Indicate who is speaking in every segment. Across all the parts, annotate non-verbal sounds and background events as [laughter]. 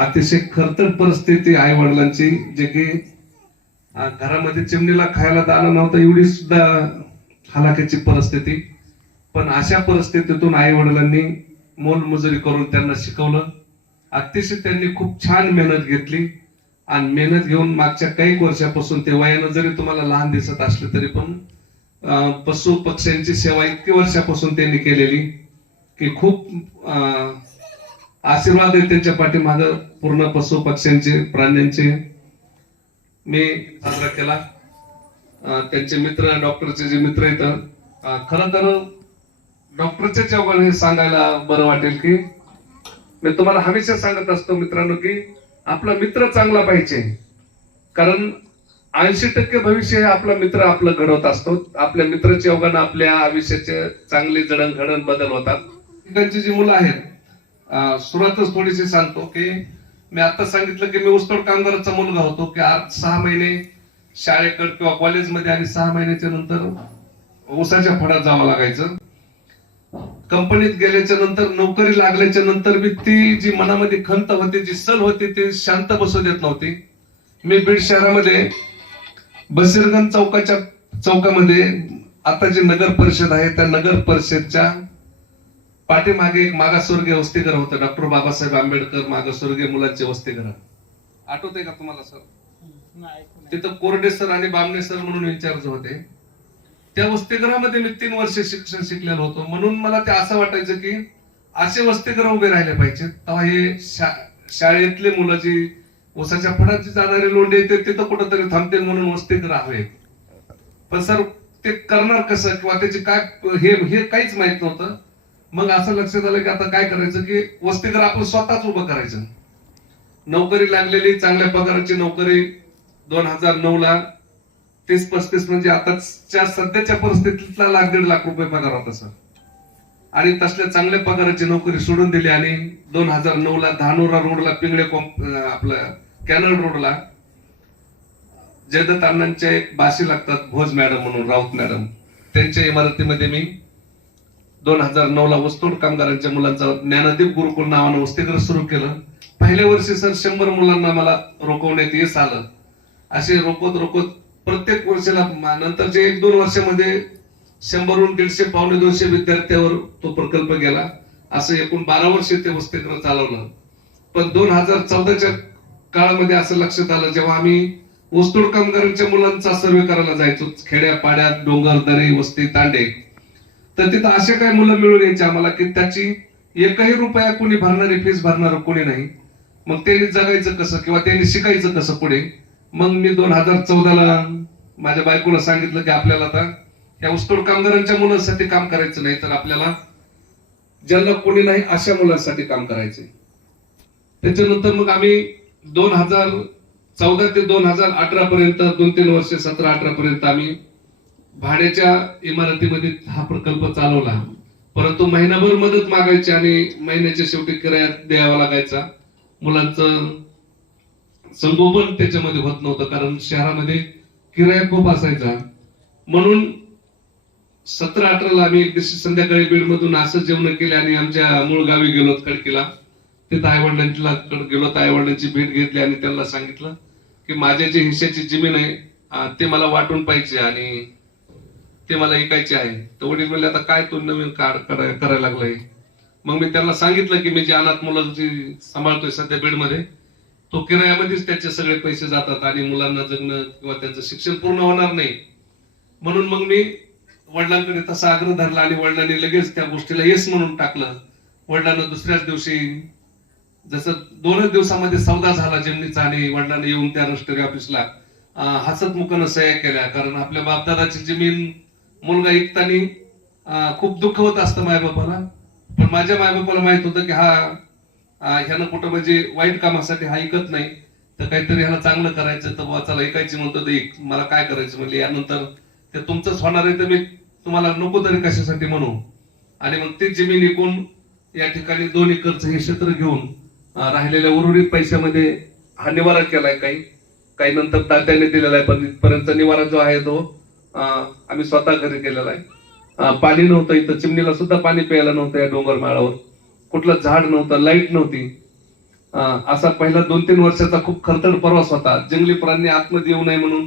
Speaker 1: अतिशय खरतर परिस्थिती आई वडिलांची जे की घरामध्ये चिमणीला खायला दाणं नव्हतं एवढी सुद्धा हलाखीची परिस्थिती. पण अशा परिस्थितीतून आई वडिलांनी मोलमजुरी करून त्यांना शिकवलं. अतिशय त्यांनी खूप छान मेहनत घेतली. आणि मेहनत घेऊन मागच्या काही वर्षापासून ते वयानं जरी तुम्हाला लहान दिसत असले तरी पण अं, पशु पक्ष्यांची सेवा इतकी वर्षापासून त्यांनी केलेली की खूप अं, आशीर्वाद आहे त्यांच्या पाठीमागं पूर्ण पशु पक्ष्यांचे प्राण्यांचे. मी साजरा केला. त्यांचे मित्र डॉक्टरचे जे मित्र आहेत खर तर डॉक्टरचे चौकाने हे सांगायला बरं वाटेल की मी तुम्हाला हमेशा सांगत असतो मित्रांनो की आपला मित्र चांगला पाहिजे. कारण ऐंशी टक्के भविष्य हे आपला मित्र आपलं घडवत असतो. आपल्या मित्राच्या योगानं आपल्या आयुष्याचे चांगले जडणघडण बदल होतात. त्यांची जी मुलं आहेत सुरुवातच थोडीशी सांगतो की मी आता सांगितलं की मी ऊसतोड कामगाराचा मुलगा होतो की आज सहा महिने शाळेकडे किंवा कॉलेजमध्ये आणि सहा महिन्याच्या नंतर ऊसाच्या फडात जावं लागायचं. कंपनीत गेल्याच्यानंतर नोकरी लागल्याच्या नंतर बी ती जी मनामध्ये खंत होती जी सल होती ती शांत बसू देत नव्हती. मी बीड शहरामध्ये बसीरगंज चौकाच्या चौकामध्ये आता जी नगर परिषद आहे त्या नगर परिषदच्या पाठीमागे एक मागासवर्गीय वसतिगृह होतं. डॉक्टर बाबासाहेब आंबेडकर मागासवर्गीय मुलांचे वसतिगृह. आठवते का तुम्हाला सर? तिथं कोरडे सर आणि बामणे सर म्हणून इन्चार्ज होते. त्या वसतिगृहामध्ये मी तीन वर्ष शिक्षण शिकलेलो होतो. म्हणून मला ते असं वाटायचं की असे वसतिगृह उभे राहिले पाहिजेत. तेव्हा हे शाळेतले मुलं जी ऊसाच्या फडाची जाणारे लोंढे येते तिथं कुठंतरी थांबतील म्हणून वसतिगृह हवे पण सर ते करणार कसं? किंवा त्याचे काय हे हे काहीच माहीत नव्हतं. मग असं लक्षात आलं की आता काय करायचं की वस्तीकर आपण स्वतःच उभं करायचं. नोकरी लागलेली चांगल्या पगाराची नोकरी दोन हजार नऊ ला तीस पस्तीस म्हणजे आताच्या सध्याच्या परिस्थितीतला लाख दीड लाख रुपये पगार होता सर. आणि तसल्या चांगल्या पगाराची नोकरी सोडून दिली आणि दोन हजार नऊ ला धानोरा रोडला पिंगळे कॉम्प आपलं कॅनल रोडला जयदत्त अण्णांच्या एक बाशी लागतात भोज मॅडम म्हणून राऊत मॅडम. त्यांच्या इमारतीमध्ये मी दोन हजार नऊ ला वस्तूड कामगारांच्या मुलांचा ज्ञानदीप गुरुकुल नावानं वस्तीग्रह सुरू केलं. पहिल्या वर्षी सर शंभर मुलांना मला रोखवण्यात यश आलं. असे रोखत रोखत प्रत्येक वर्षाला म- नंतरच्या एक दोन वर्षामध्ये शंभरहून दीडशे पावणे दोनशे विद्यार्थ्यावर तो प्रकल्प गेला. असं एकूण बारा वर्षे ते वस्तीग्रह चालवलं. पण दोन हजार चौदाच्या काळामध्ये असं लक्षात आलं जेव्हा आम्ही ऊसतोड कामगारांच्या मुलांचा सर्वे करायला जायचो. खेड्या पाड्यात डोंगर दरी वस्ती तांडे. तर तिथं असे काही मुलं मिळून यायचे आम्हाला की त्याची एकही रुपया कोणी भरणारी फीस भरणार कोणी नाही. मग त्यांनी जगायचं कसं किंवा त्यांनी शिकायचं कसं पुढे? मग मी दोन हजार चौदाला माझ्या बायकोला सांगितलं की आपल्याला आता या ऊसतोड कामगारांच्या मुलांसाठी काम करायचं नाही तर आपल्याला ज्यांना कोणी नाही अशा मुलांसाठी काम करायचंय. त्याच्यानंतर मग आम्ही दोन हजार चौदा ते दोन हजार अठरा पर्यंत दोन तीन वर्ष सतरा अठरा पर्यंत आम्ही भाड्याच्या इमारतीमध्ये हा प्रकल्प चालवला. परंतु महिनाभर मदत मागायची आणि महिन्याच्या शेवटी किराया द्यावा लागायचा. मुलांचं संगोपन त्याच्यामध्ये होत नव्हतं कारण शहरामध्ये किराया खूप असायचा. म्हणून सतरा अठराला आम्ही एक दिवशी संध्याकाळी बीड मधून असं जेवण केले आणि आमच्या मूळ गावी गेलो कडकीला तिथं आईवडिलांच्या गेलो आईवडिलांची भेट घेतली आणि त्यांना सांगितलं की माझ्या जे हिश्श्याची जमीन आहे ते मला वाटून पाहिजे आणि ते मला ऐकायचे आहे. तर वडील म्हणले आता काय तू नवीन कार करायला लागलाय? मग मी त्यांना सांगितलं की मी जे अनाथ मुलांची सांभाळतोय सध्या बीडमध्ये तो किरायामध्येच त्याचे सगळे पैसे जातात आणि मुलांना जगणं किंवा त्यांचं शिक्षण पूर्ण होणार नाही. म्हणून मग मी वडिलांकडे तसा आग्रह धरला आणि वडिलांनी लगेच त्या गोष्टीला येस म्हणून टाकलं. वडिलांना दुसऱ्याच दिवशी जसं दोनच दिवसामध्ये सौदा झाला जमिनीचा आणि वडिलांनी येऊन त्या रजिस्टरी ऑफिसला हसत मुखानं सह्या केल्या. कारण आपल्या बापदादाची जमीन मुलगा ऐकताना खूप दुःख होत असतं मायबापाला पण माझ्या मायबापाला माहीत होतं की हा ह्यानं कुठं म्हणजे वाईट कामासाठी हा ऐकत नाही. तर काहीतरी ह्याला चांगलं करायचं तर वाचायला ऐकायची म्हणतो तर मला काय करायचं? म्हणजे यानंतर ते तुमचंच होणार आहे तर मी तुम्हाला नको तरी कशासाठी म्हणू. आणि मग ती जमीन विकून या ठिकाणी दोन एकरचं हे क्षेत्र घेऊन राहिलेल्या उर्वरित पैशामध्ये हा निवारा केलाय काही. काही नंतर तात्याने दिलेला आहे पण पर्यंत निवारा जो आहे तो आम्ही स्वतः घरी केलेला आहे. पाणी नव्हतं इथं चिमणीला सुद्धा पाणी प्यायला नव्हतं या डोंगर माळावर. कुठलं झाड नव्हतं लाइट नव्हती. असा पहिला दोन तीन वर्षाचा खूप खरतड प्रवास होता. जंगली प्राणी आतमध्ये येऊ नये म्हणून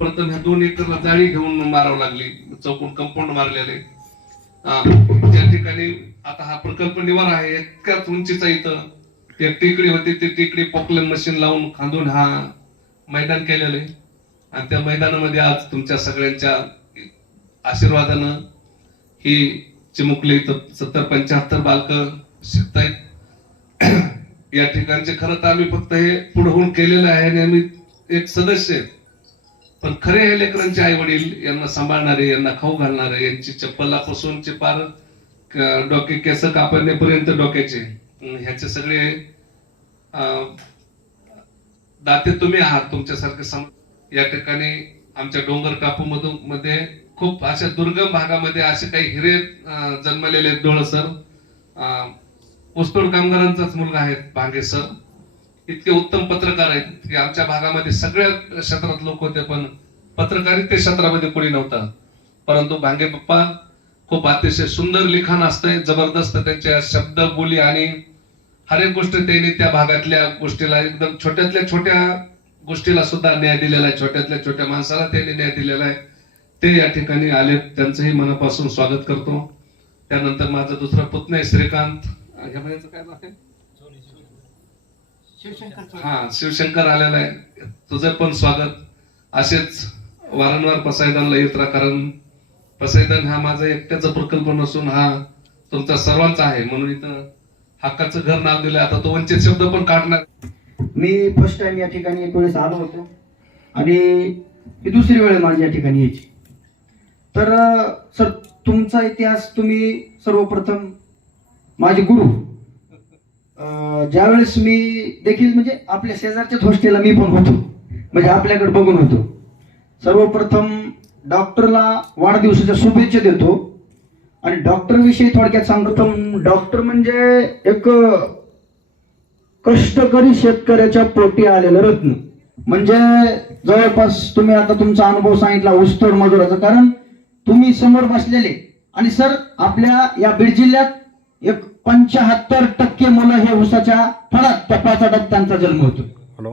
Speaker 1: प्रथम ह्या दोन एकरला जाळी घेऊन मारावं लागली. चौकून कंपाऊंड मारलेले. अं, ज्या ठिकाणी आता हा प्रकल्प निवार आहे इतक्याच उंचीचा इथं. ते टेकडी होती ते टेकडी पॉकलन मशीन लावून खांदून हा मैदान केलेलं आहे. आणि त्या मैदानामध्ये आज तुमच्या सगळ्यांच्या आशीर्वादानं ही चिमुकली तर सत्तर पंच्याहत्तर बालक शिकतायत [clears throat] या ठिकाणचे खरं तर आम्ही फक्त हे पुढे होऊन केलेलं आहे आणि आम्ही एक सदस्य आहेत. पण खरे हे लेकरांचे आई वडील यांना सांभाळणारे यांना खाऊ घालणारे यांची चप्पलापासून चे पार डोके केस कापण्यापर्यंत डोक्याचे. ह्याचे सगळे अं, दाते तुम्ही आहात तुमच्यासारखे सम या ठिकाणी आमच्या डोंगर कापू मधून मध्ये खूप अशा दुर्गम भागामध्ये असे काही हिरे जन्मलेले आहेत डोळ सर. अं, ऊसतोड कामगारांचाच मुलगा आहेत भांगे सर. इतके उत्तम पत्रकार आहेत. की आमच्या भागामध्ये सगळ्या क्षेत्रात लोक होते पण पत्रकारिते क्षेत्रामध्ये कोणी नव्हतं. परंतु भांगे पप्पा खूप अतिशय सुंदर लिखाण असतंय जबरदस्त त्यांच्या शब्द बोली आणि हर एक गोष्ट त्यांनी त्या भागातल्या गोष्टीला एकदम छोट्यातल्या छोट्या गोष्टीला सुद्धा न्याय दिलेला आहे. छोट्यातल्या छोट्या माणसाला त्यांनी न्याय दिलेला आहे. ते या ठिकाणी आले. त्यांचंही मनापासून स्वागत करतो. त्यानंतर माझा दुसरा पुतण्या आहे श्रीकांत. ह्या बाईचं काय नाव आहे? हा शिवशंकर आलेला आहे. तुझं पण स्वागत. असेच वारंवार पसायदानला येत राहा कारण. पसायदान हा माझा एकट्याचा प्रकल्प नसून हा तुमचा सर्वांचा आहे. म्हणून इथं हक्काचं घर नाव दिलं. आता तो वंचित शब्द पण काढणार.
Speaker 2: मी फर्स्ट टाइम या ठिकाणी एक वेळेस आलो होतो. आणि ही दुसरी वेळ माझी या ठिकाणी यायची. तर सर तुमचा इतिहास तुम्ही सर्वप्रथम माझे गुरु. ज्यावेळेस मी देखील म्हणजे आपल्या शेजारच्याच हॉस्टेलला मी पण होतो. म्हणजे आपल्याकडे बघून होतो. सर्वप्रथम डॉक्टरला वाढदिवसाच्या शुभेच्छा देतो. आणि डॉक्टरविषयी थोडक्यात सांगतो. तर डॉक्टर म्हणजे एक कष्टकरी शेतकऱ्याच्या पोटी आलेलं रत्न. म्हणजे जवळपास तुम्ही आता तुमचा अनुभव सांगितला ऊसतोड मजुराचा. कारण तुम्ही समोर बसलेले आणि सर आपल्या या बीड जिल्ह्यात एक पंच्याहत्तर टक्के मुलं हे ऊसाच्या फळात त्या पाचाटात त्यांचा जन्म होतो.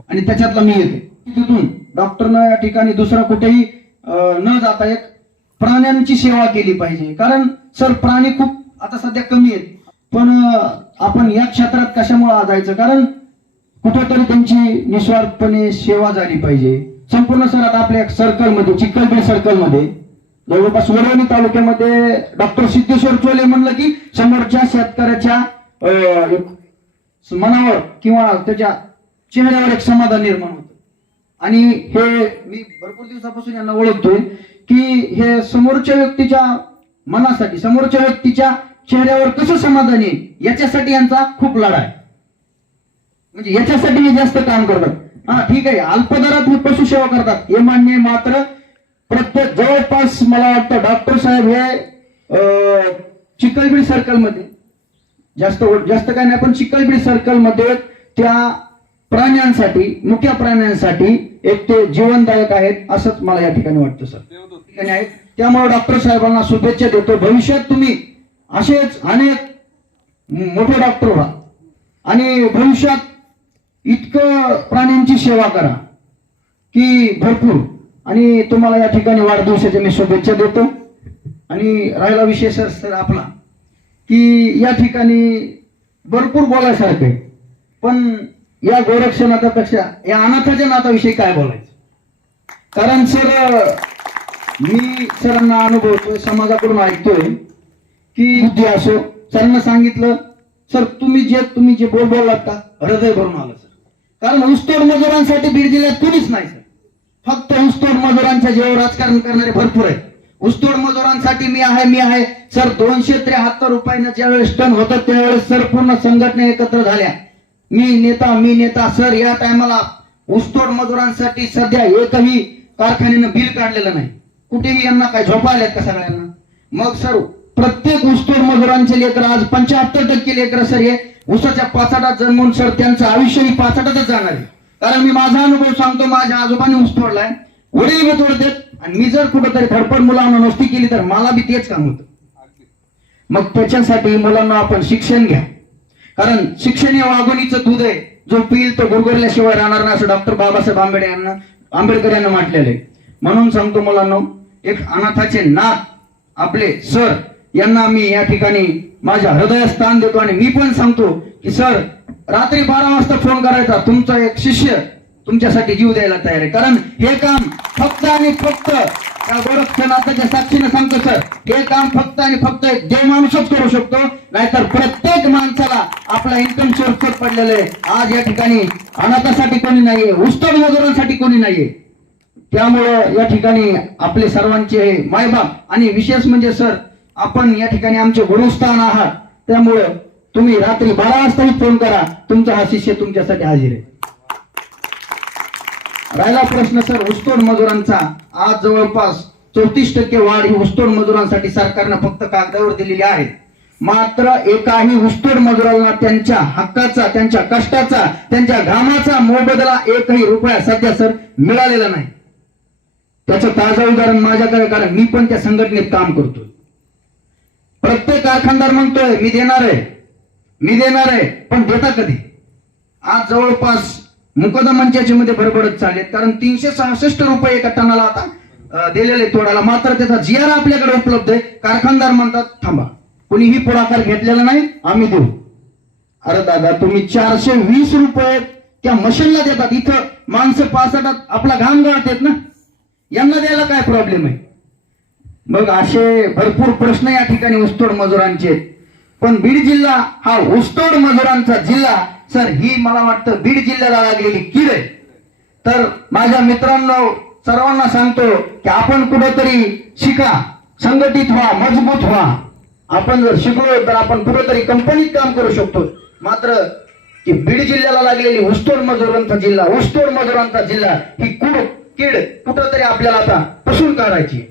Speaker 2: आणि त्याच्यातला मी येते. तिथून डॉक्टरनं या ठिकाणी दुसरा कुठेही न जाता एक प्राण्यांची सेवा केली पाहिजे. कारण सर प्राणी खूप आता सध्या कमी आहेत. पण आपण या क्षेत्रात कशामुळे जायचं? कारण कुठेतरी त्यांची निस्वार्थपणे सेवा झाली पाहिजे. संपूर्ण सर आता आपल्या सर्कलमध्ये चिखलबीड सर्कलमध्ये जवळपास वरवणी तालुक्यामध्ये डॉक्टर सिद्धेश्वर चोले म्हणलं की समोरच्या शेतकऱ्याच्या अं, एक मनावर किंवा त्याच्या चेहऱ्यावर एक समाधान निर्माण होतं. आणि हे मी भरपूर दिवसापासून यांना ओळखतोय की हे समोरच्या व्यक्तीच्या मनासाठी समोरच्या व्यक्तीच्या चेहऱ्यावर कसं समाधान येईल? याच्यासाठी यांचा खूप लढा आहे. म्हणजे याच्यासाठी हे जास्त काम करतात हा ठीक आहे. अल्पदरात हे पशुसेवा करतात. हे मान्य आहे मात्र प्रत्येक जवळपास मला वाटतं डॉक्टर साहेब हे अं, चिखलबीड सर्कलमध्ये जास्त जास्त काय नाही पण चिखलबीड सर्कलमध्ये त्या प्राण्यांसाठी मुख्य प्राण्यांसाठी एक ते जीवनदायक आहेत असंच मला या ठिकाणी वाटतं सर. ठिकाणी आहेत. त्यामुळे डॉक्टर साहेबांना शुभेच्छा देतो. भविष्यात तुम्ही असेच अनेक मोठे डॉक्टर व्हा. आणि भविष्यात इतकं प्राण्यांची सेवा करा की भरपूर. आणि तुम्हाला या ठिकाणी वाढदिवसाच्या मी शुभेच्छा देतो. आणि राहिला विषय सर सर आपला की या ठिकाणी भरपूर बोलायसारखं आहे पण या गोरक्षनाथापेक्षा या अनाथाच्या नाताविषयी काय बोलायचं? कारण सर मी सरांना अनुभवतोय समाजाकडून ऐकतोय की बुद्धी असो सरांना सांगितलं सर तुम्ही जे तुम्ही जे बोल बोललात का? हृदय भरून आलं सर. कारण ऊसतोड मजुरांसाठी बीड जिल्ह्यात कुणीच नाही सर. फक्त ऊसतोड मजुरांच्या जेव्हा राजकारण करणारे भरपूर आहेत. ऊसतोड मजुरांसाठी मी आहे मी आहे. सर दोनशे त्र्याहत्तर रुपयानं ज्यावेळेस टन होतं त्यावेळेस सर पूर्ण संघटना एकत्र झाल्या. मी नेता मी नेता सर या टायमाला ऊसतोड मजुरांसाठी सध्या एकही कारखान्यानं बिल काढलेलं नाही. कुठेही यांना काय झोपा आल्यात का सगळ्यांना? मग सर प्रत्येक ऊसतोड मजुरांचे लेकर आज पंच्याहत्तर टक्के लेकर सर हे ऊसाच्या पाचाटात जन्मून सर त्यांचं आयुष्य ही पाचाटातच जाणार आहे. कारण मी माझा अनुभव सांगतो माझ्या आजोबाने ऊस तोडलाय वडील मी तोडतात आणि मी जर कुठंतरी धडपड मुलांना नसती केली तर मला बी तेच काम होतं. मग त्याच्यासाठी मुलांना आपण शिक्षण घ्या. कारण शिक्षण हे वाघोनीचं दूध आहे. जो पिल तो गुरगरल्याशिवाय राहणार नाही असं डॉक्टर बाबासाहेब आंबेडकर यांना आंबेडकर यांना म्हटलेलं आहे. म्हणून सांगतो मुलांना एक अनाथाचे नाथ आपले सर यांना मी या ठिकाणी माझ्या हृदयात स्थान देतो आणि मी पण सांगतो की सर रात्री बारा वाजता फोन करायचा. तुमचा एक शिष्य तुमच्यासाठी जीव द्यायला तयार आहे. कारण हे काम फक्त आणि फक्त त्या गोरक्षनाथाच्या साक्षीने सांगतो सर हे काम फक्त आणि फक्त एक देव माणूसच करू शकतो. नाहीतर प्रत्येक माणसाला आपला इन्कम सोर्स पडलेलं आहे. आज या ठिकाणी अनाथासाठी कोणी नाहीये उस्तड मजुरांसाठी कोणी नाहीये. त्यामुळं या ठिकाणी आपले सर्वांचे मायबाप आणि विशेष म्हणजे सर आपण या ठिकाणी आमचे गुरुस्थान आहात. त्यामुळं तुम्ही रात्री बारा वाजताही फोन करा. तुमचा हा शिष्य तुमच्यासाठी हजर आहे. राहिला प्रश्न सर ऊसतोड मजुरांचा आज जवळपास चौतीस टक्के वाढ ही ऊसतोड मजुरांसाठी सरकारनं फक्त कागदावर दिलेली आहे. मात्र एकाही ऊसतोड मजुरांना त्यांच्या हक्काचा त्यांच्या कष्टाचा त्यांच्या घामाचा मोबदला एकही रुपया सध्या सर मिळालेला नाही. त्याचं ताजं उदाहरण माझ्याकडे कारण मी पण त्या संघटनेत काम करतोय. प्रत्येक कारखानदार म्हणतोय मी देणार आहे. मी देणार आहे. पण देता कधी? आज जवळपास मुकदम मंचाची मध्ये भरभरत चालेल कारण तीनशे सहासष्ट रुपये एका टनाला आता दिलेले तोडाला मात्र त्याचा जीआर आपल्याकडे उपलब्ध आहे. कारखानदार म्हणतात थांबा कुणीही पुढाकार घेतलेला नाही आम्ही देऊ. अरे दादा तुम्ही चारशे वीस रुपये त्या मशीनला देतात. इथं माणसं पासष्टात आपला घाम आहेत ना. यांना द्यायला काय प्रॉब्लेम आहे? मग असे भरपूर प्रश्न या ठिकाणी ऊसतोड मजुरांचे आहेत. पण बीड जिल्हा हा ऊसतोड मजुरांचा जिल्हा सर ही मला वाटतं बीड जिल्ह्याला लागलेली कीड आहे तर माझ्या मित्रांनो सर्वांना सांगतो की आपण कुठेतरी शिका संघटित व्हा मजबूत व्हा आपण जर शिकलो तर आपण कुठेतरी कंपनीत काम करू शकतो मात्र की बीड जिल्ह्याला लागलेली ऊसतोड मजुरांचा जिल्हा ऊसतोड मजुरांचा जिल्हा ही कुड कीड कुठंतरी आपल्याला आता पुसून काढायची आहे.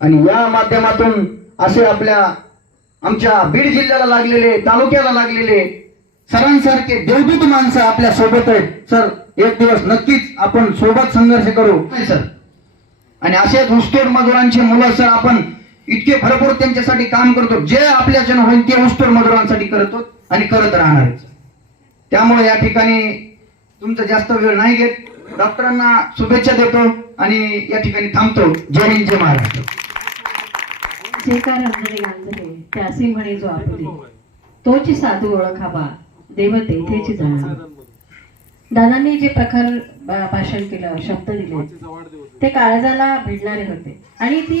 Speaker 2: आणि या माध्यमातून असे आपल्या आमच्या बीड जिल्ह्याला लागलेले तालुक्याला लागलेले सरांसारखे देवदूत माणसं आपल्यासोबत आहेत. सर एक दिवस नक्कीच आपण सोबत संघर्ष करू. सर. आणि असेच ऊसतोड मजुरांची मुलं सर आपण इतके भरपूर त्यांच्यासाठी काम करतो. जे आपल्याच्यानं होईल ते ऊसतोड मजुरांसाठी करतो आणि करत राहणार. त्यामुळे या ठिकाणी तुमचा जास्त वेळ नाही घेत. डॉक्टरांना शुभेच्छा देतो आणि या ठिकाणी थांबतो. जय हिंद जय महाराष्ट्र.
Speaker 3: जे काय रंजने गांजले त्यासी म्हणे जो आपली. तोची साधू ओळखावा. देव तेथेची जाणा दादांनी जे प्रखर भाषण केलं शब्द दिले ते काळजाला भिडणारे होते. आणि ती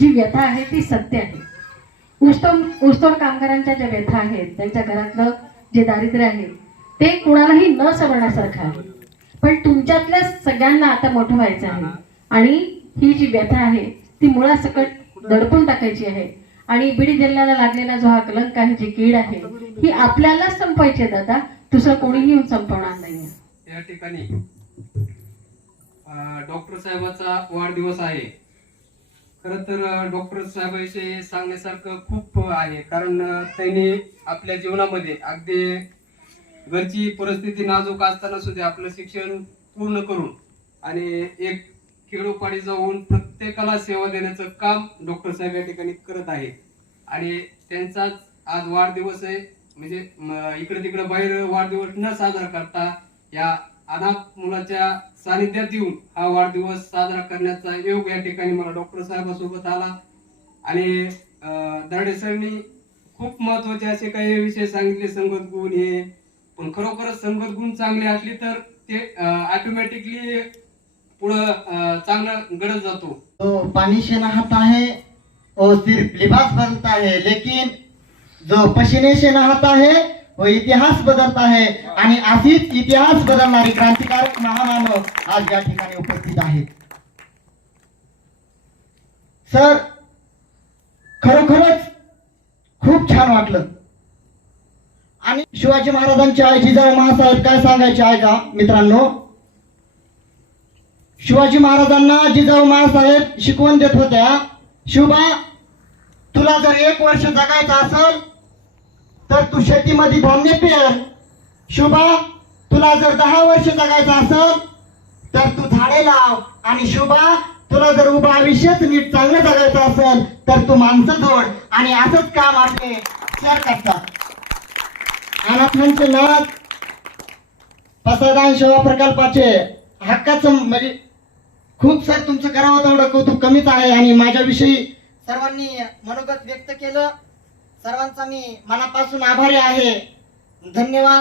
Speaker 3: जी व्यथा आहे ती सत्य आहे. ऊसतोड ऊसतोड कामगारांच्या ज्या व्यथा आहेत त्यांच्या घरातलं जे दारिद्र्य आहे ते कुणालाही न समजण्यासारखं आहे. पण तुमच्यातल्या सगळ्यांना आता मोठं व्हायचं आहे. आणि ही जी व्यथा आहे ती मुळासकट दडपून टाकायची आहे. आणि बीड जिल्ह्याला लागलेला जो हा कलंक आहे जी कीड आहे ही आपल्यालाच संपायची दादा. दुसरं कोणीही येऊन संपवणार नाही
Speaker 4: या ठिकाणी डॉक्टर साहेबाचा वाढदिवस आहे. खर तर डॉक्टर साहेबांविषयी सांगण्यासारखं खूप आहे. कारण त्यांनी आपल्या जीवनामध्ये अगदी घरची परिस्थिती नाजूक असताना सुद्धा आपलं शिक्षण पूर्ण करून आणि एक खेडोपाडी जाऊन प्रत्येकाला सेवा देण्याचं काम डॉक्टर साहेब या ठिकाणी करत आहे आणि त्यांचाच आज वाढदिवस आहे. म्हणजे इकडे तिकडे बाहेर वाढदिवस न साजरा करता या अनाथ मुलाच्या सानिध्यात येऊन हा वाढदिवस साजरा करण्याचा योग या ठिकाणी मला डॉक्टर साहेबासोबत आला. आणि अं, दर्डे सरांनी खूप महत्त्वाचे असे काही विषय सांगितले संगत गुण हे. पण खरोखरच संगत गुण चांगले असले तर ते ऑटोमॅटिकली पुढं चांगला घडत जातो.
Speaker 5: तो पानी से नहाता है वो सिर्फ लिबास बदलता है लेकिन जो पसीने से नहाता है व इतिहास बदलता है आणि अशीच इतिहास बदलणारी क्रांतिकारक महामानव आज या ठिकाणी उपस्थित आहेत. सर खरोखरच खूप छान वाटलं. आणि शिवाजी महाराजांच्या आई जिजाऊ महासाहेब काय सांगायचे आहे का मित्रांनो? शिवाजी महाराजांना जिजाऊ महासाहेब शिकवण देत होत्या. शिवबा तुला जर एक वर्ष जगायचं असेल तर तू शेतीमध्ये धान्य पेर. शिवबा तुला जर दहा वर्ष जगायचं असेल तर तू झाडे लाव. आणि शिवबा तुला जर उभं आयुष्यच नीट चांगलं जगायचं असेल तर तू माणसं जोड. आणि असंच काम आपले शेअर करतात. अनाथांचे नाथ पसायदान सेवा प्रकल्पाचे हक्काचं म्हणजे खूप सर तुमचं करावं तेवढं कौतुक कमीच आहे आणि माझ्याविषयी सर्वांनी मनोगत व्यक्त केलं. सर्वांचा मी मनापासून आभारी आहे. धन्यवाद.